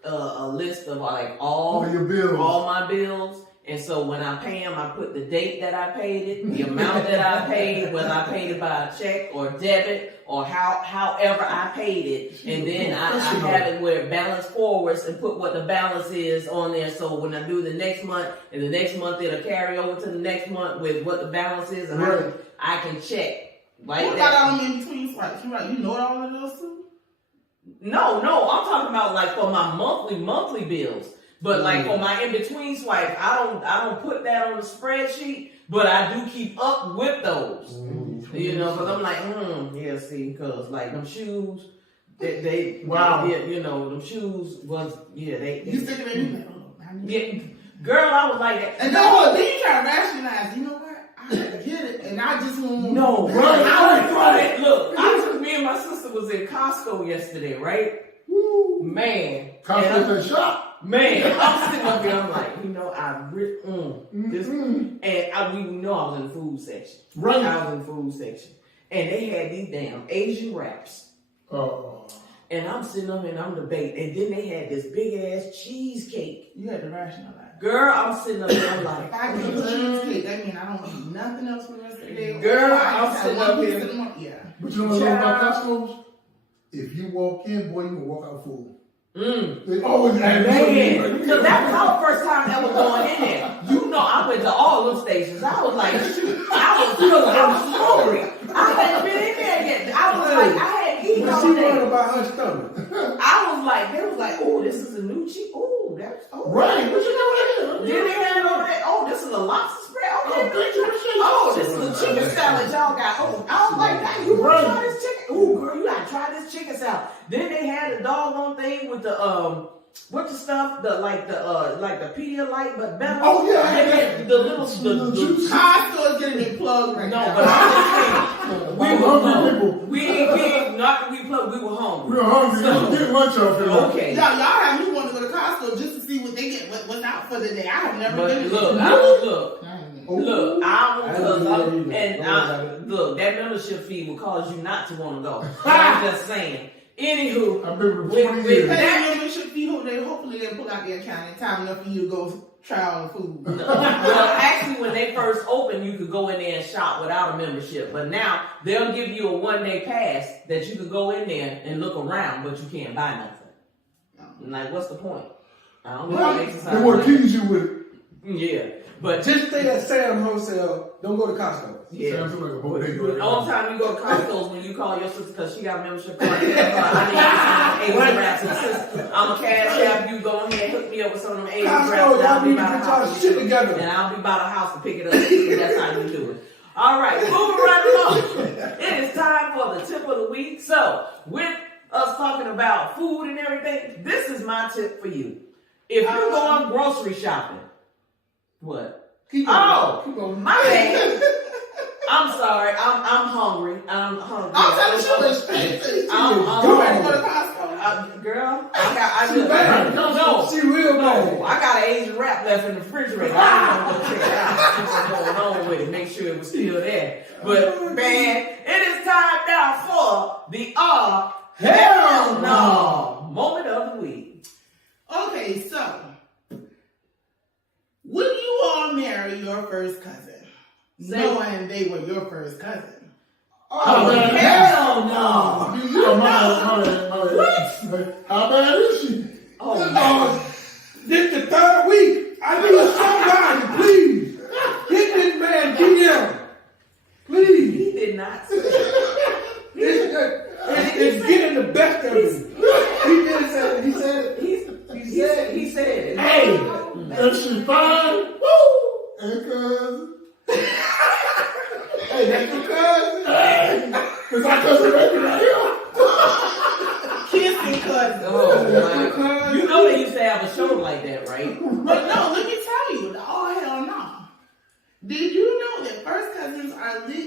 a list of like all your bills, all my bills. And so when I pay them, I put the date that I paid it, the amount that I paid, whether I paid it by a check or debit or however I paid it. And then I have it where it balance forwards and put what the balance is on there. So when I do the next month, and the next month it'll carry over to the next month with what the balance is, and I can check like what that. about all in between swipes? You right? You know all of those too? No, I'm talking about like for my monthly bills. But like for my in-between swipe, I don't put that on the spreadsheet, but I do keep up with those. You know, because I'm like, yeah, see, because like them shoes, they you know, them shoes was, they You stick it in yeah, girl, I was like that. And then you try to rationalize, you know what? I get it, and I just want No, right. Look, me and my sister was in Costco yesterday, right? Man. Costco that shop. Man, I'm sitting up here, I'm like, you know, we know I was in the food section. Right. I was in the food section. And they had these damn Asian wraps. Oh. And I'm sitting up and I'm debating. And then they had this big ass cheesecake. You had to rationalize. Girl, I'm sitting up here, I'm like, If I get a cheesecake, that means I don't eat nothing else for the rest of the day. Girl, I'm I'm sitting up here. Yeah. But you know what I love about Costco's? If you walk in, boy, you can walk out full. They always add man, that was our first time ever going in there. You know, I went to all them stations. I was like, I was hungry. I hadn't been in there yet. I was like, I hadn't eaten all She day. worried about her stomach. I was like, they was like, oh, this is a new cheese. Oh, that's right. What you know Then they had all that. Oh, this is a lobster spread. Okay. Oh, This is a chicken salad y'all got. Oh, I was like, now you want to try this chicken? Oh, girl, you gotta try this chicken salad. Then they had a doggone thing with the what the stuff, the like the Pedialyte, but better. Oh yeah, They had the little the Costco is getting me plugged right no, now. but I'm just saying, we ain't not we were hungry. We were hungry. So, We get lunch off here. okay. Y'all have me want to go to Costco just to see what they get, what's out for the day. I have never But been look, look, that membership fee will cause you not to want to go. I'm just saying. Anywho, I've been with with 20 that- years. That membership fee, hopefully they'll pull out their account in time enough for you to go try all the food. well, actually, when they first opened, you could go in there and shop without a membership. But now they'll give you a 1-day pass that you could go in there and look around, but you can't buy nothing. I'm like, what's the point? I don't know. They want to tease you with it. Yeah, but Just stay at Sam Wholesale. Don't go to Costco. yeah. Sounds like a bodega The right only now. time you go to Costco's when you call your sister because she got a membership card. I need some Asian wraps and sister. I'm a cash app. You go ahead, hook me up with some of them Asian wraps. Costco, And I'll y'all be need to by the get y'all house. shit together. And I'll be by the house to pick it up. That's how you do it. All right, moving right along. It is time for the tip of the week. So, with us talking about food and everything, this is my tip for you. If you're going grocery shopping, what? Keep on. My bad. I'm sorry. I'm hungry. I'm hungry. I'm telling you, it's expensive. I'm You ready to go to Costco? Girl, no. She real No, bad. I got an Asian wrap left in the refrigerator. I'm gonna go check it out. See what's going on with it. Make sure it was still there. But man, it is time now for the hell no moment of the week. Okay, so would you all marry your first cousin, knowing they were your first cousin? Oh, man. Hell no. You know, my, how bad is she? This the third week. I need somebody, please. Get this man DM. Please. He did not say that. It's getting the best of me. He did say it. He said it. He said it. Hey, if she fine, woo! And cousin. Hey, that's your cousin. Hey, it's our cousin baby right here. Kissing cousin. Oh, my. You know they used to have a show like that, right? But no, let me tell you, oh hell no. Did you know that first cousins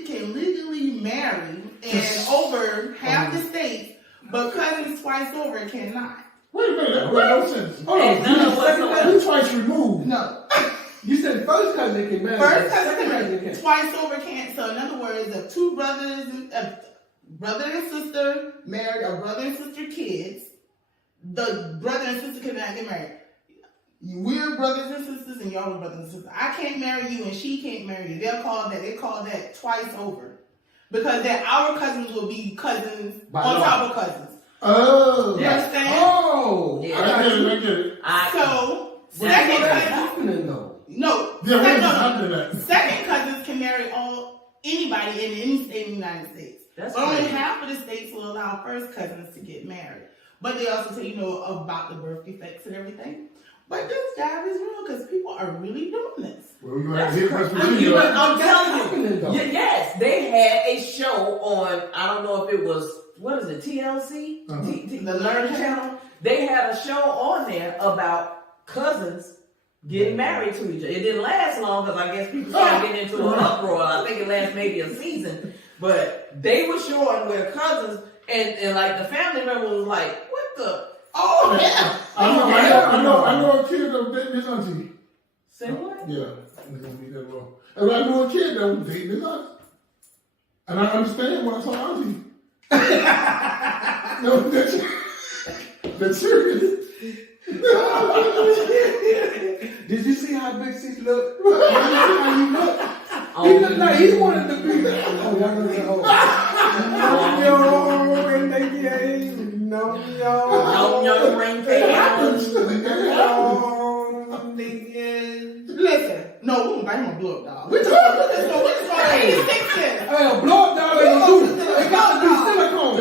can legally marry in over half the states, but cousins twice over cannot? Wait a minute, that makes no sense. Hold Hey, on, none you whatsoever. twice removed. No. You said first cousin can marry. First cousin second can cousin twice over can't. So in other words, if two brothers, brother and sister married, or brother and sister kids, the brother and sister cannot get married. We're brothers and sisters, and y'all are brothers and sisters. I can't marry you, and she can't marry you. They call that twice over, because that our cousins will be cousins By on law. top of cousins. Oh. You understand? Oh. Yeah. I get it. So What's second that cousins, happening though? no, Yeah, what is no, happening that? second cousins can marry anybody in any state in the United States. That's Only crazy. half of the states will allow first cousins to get married. But they also say, about the birth defects and everything. But this job is real because people are really doing this. Well, we're going to have to hit West I'm Virginia. telling happening, though. you. Yes, they had a show on, I don't know if it was, what is it, TLC? Uh-huh. The Learn Channel. They had a show on there about cousins getting married to each other. It didn't last long because I guess people started getting into an uproar. I think it lasted maybe a season. But they were showing where cousins and like the family member was like, what the? Oh, yeah. I know a kid that was dating his auntie. Say what? Yeah, it's gonna be that wrong. And I know a kid that was dating his auntie. And I understand when I saw auntie. No, that's serious. Did you see how Big Six look? Did you see how he look? He looked like he wanted to be there. Oh, y'all know that whole. No, and they gave no, No, ring cake. Listen, no, we don't buy him a blow up dog. We're talking about this. Hey, a blow up dog ain't gonna do it. It got to be silicone.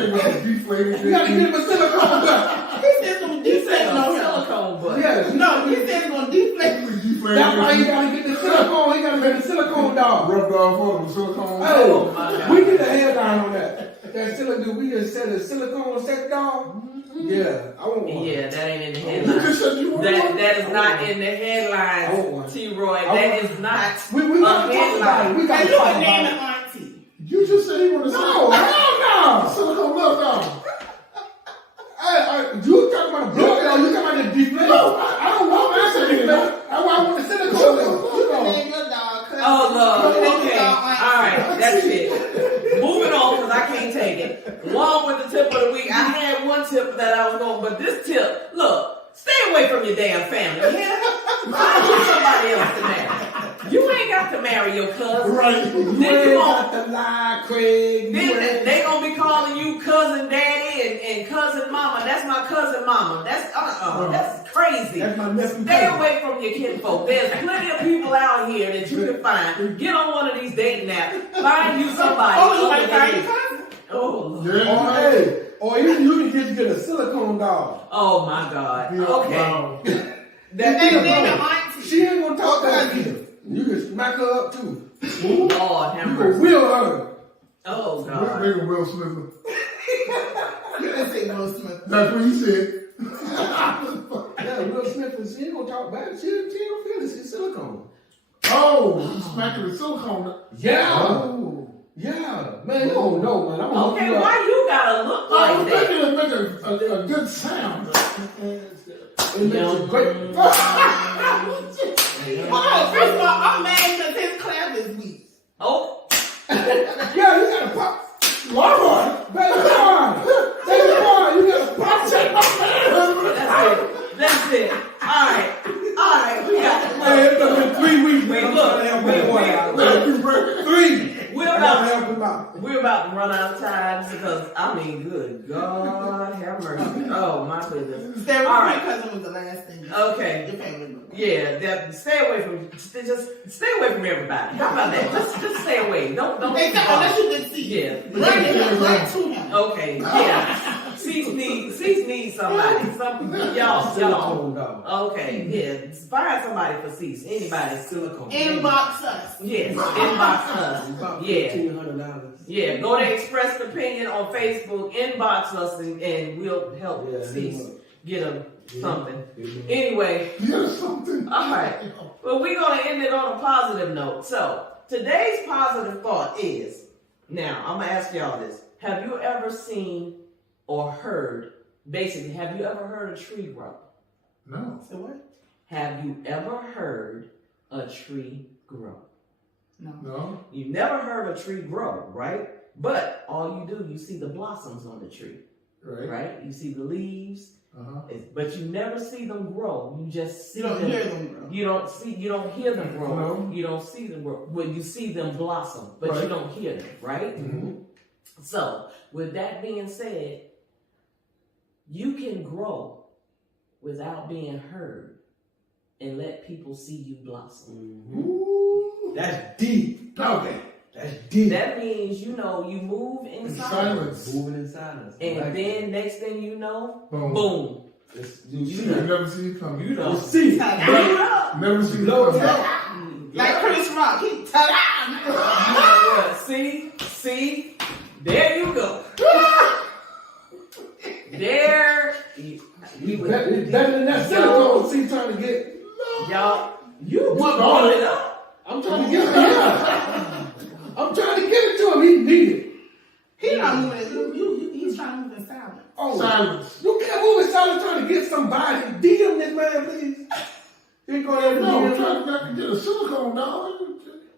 You got to get him a silicone butt. He said it's going to deflate on him. Silicone butt. Yes. No, he said it's going to deflate. That's why you got to get the silicone. He got to get the silicone dog. Rubbed off on the silicone. Oh, my Hey, God. we did a headline on that. That silicone, we just said a silicone sex dog. Yeah, I want one. Yeah, that ain't in the You headlines. just said you want That is not in the I want one. headlines, T-Roy. I That want- is not. We got to talk about it. We got And to you talk would about name it. it auntie. You just said you want to No, hell no. silicone love dog. You talking about a blow dog? You talking about the deflate? No, I don't want that Deflate. deflate. I want the silicone You dog. would name your dog. Oh, Lord. Okay. All Alright. right. That's it. Moving on because I can't take it. Along with the tip of the week, I had one tip that I was going, but this tip, look, stay away from your damn family. Yeah? Find you somebody else to marry. You ain't got to marry your cousin. Right. You Then you ain't gon' got to lie, Craig. Then they gonna be calling you cousin daddy and cousin mama. That's my cousin mama. That's crazy. That's my nephew. Stay away from your kinfolk. There's plenty of people out here that you can find. Get on one of these dating apps. Find you somebody. Oh, you other might than find you. your cousin. Oh, Or Yeah. hey, or even you can just get a silicone dog. oh my God. Yeah, Okay. wow. That And nigga, then the bro, auntie. she ain't gonna talk that either. You can smack her up too. Lord You have can mercy. wheel her. Oh That God. nigga Will Smith. You didn't say Will Smith. That's what he said. Yeah, Will Smith, she ain't gonna talk bad. She ain't gonna feel it. She's silicone. Oh, he's smacking the silicone. Yeah. Oh. Yeah. Man, you don't know, man. I'm gonna Okay, look you up. why you gotta look I like was that? thinking it make a good sound. It makes a great. Oh, first of all, I'm mad because his clap is weak. Oh, Yeah, you gotta pop. Laura! Baby boy. Baby boy, you gotta pop. that's it. All right. We got. Man, it's been 3 weeks. Wait, man. look. I'm trying to help that boy out. 3. We're I gotta about help him out. We're about to run out of time because, I mean, good God have mercy. Oh my goodness. Stay away All from right. your cousin was the last thing. Okay. Your family member. Yeah, stay away from everybody. How about that? Just stay away. Don't. Unless you can see. Yeah. Right to him. Okay. Yeah. Cease needs somebody. Y'all. Silicone dog. Okay. Yeah. Find somebody for Cease. Anybody. Silicone. Inbox us. Yes. Inbox us. About Yeah. $1,500. Yeah. Go to Express Opinion on Facebook. Inbox us and we'll help Yeah, Cease get him something. Yeah. Anyway. Here's something. All right. Well, we're going to end it on a positive note. So, today's positive thought is, now, I'm going to ask y'all this. Have you ever seen or heard, basically, have you ever heard a tree grow? No. So what? Have you ever heard a tree grow? No. You never heard a tree grow, right? But all you do, you see the blossoms on the tree, Right. right? You see the leaves, Uh-huh. but you never see them grow. You just see You don't them. hear them, bro. You don't hear them grow. No. You don't see them grow. Well, you see them blossom, but you Right. don't hear them, right? Mhm. So, with that being said, you can grow without being heard and let people see you blossom. Ooh. That's deep. Doggy. That's deep. That means, you move in In silence. silence. Moving in silence. And Like then next thing you know, Boom. boom. It's, You you know. never see you coming. You know. You see. Ta-da! Never see you Blow coming. up. Like Chris Rock, he ta-da! Yeah, see, there you go. There, It's better than that silicone. See, trying to get. y'all, you What brought on it it? up. I'm trying to get it. I'm trying to give it to him. He need it. He not moving it. He's trying to move in silence. Oh, Silence. you can't move in silence trying to get somebody. DM this man, please. You ain't going to No, I'm DM. trying to get a silicone dog.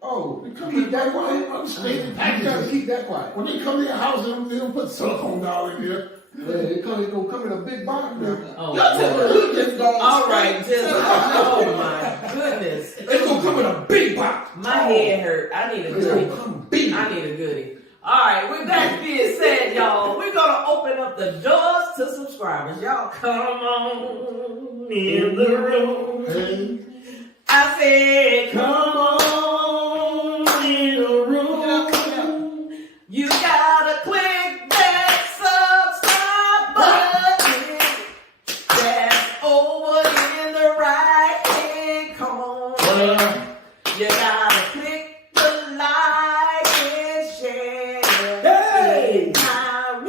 Oh, They come keep in that quiet. I'm staying You trying to keep that quiet. When they come to your house, they don't put silicone doll in here. Yeah, it's gonna come in a big box now. Oh, You're telling me we just going all right, straight just, to- oh my goodness. It's gonna come in a big box. My head hurt. I need a It's gonna goodie. come big. I need a goodie. All right, with that being said, y'all, we're going to open up the doors to subscribers. Y'all come on in the room. Hey. I said, come on in the room. You gotta click that subscribe button. That's over in the right hand corner. You gotta click the like and share. Hey! My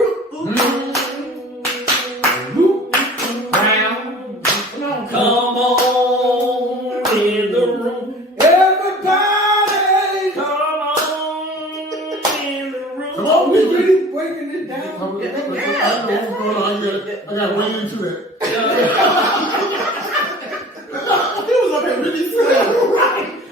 come on in the room. Everybody, Come on in the room. Come are on, we we really breaking it down? I got way into that. He was up here really slow.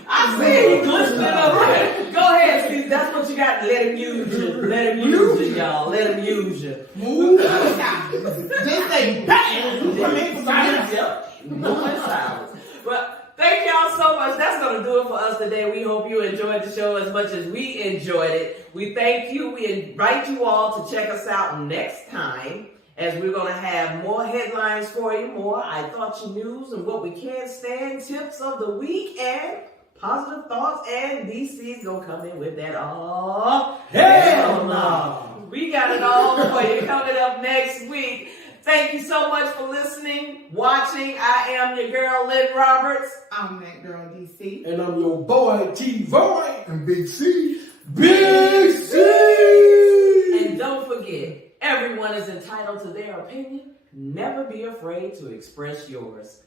I see he glitched it up there. Go ahead, Steve. That's what you got. Let him use you. Let him use you, y'all. Let him use you. Move aside. Just say bam. Come in for silence. Yep. No more silence. But thank y'all so much. That's going to do it for us today. We hope you enjoyed the show as much as we enjoyed it. We thank you. We invite you all to check us out next time, as we're going to have more headlines for you, more I Thought You News and what we can't stand, tips of the week, and positive thoughts. And DC's going to come in with that. Oh, hell no. We got it all for you coming up next week. Thank you so much for listening, watching. I am your girl, Lynn Roberts. I'm that girl, DC. And I'm your boy, T-Void. And Big C. Big C! And don't forget, everyone is entitled to their opinion. Never be afraid to express yours.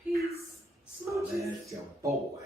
Peace. Smooches. That's your boy.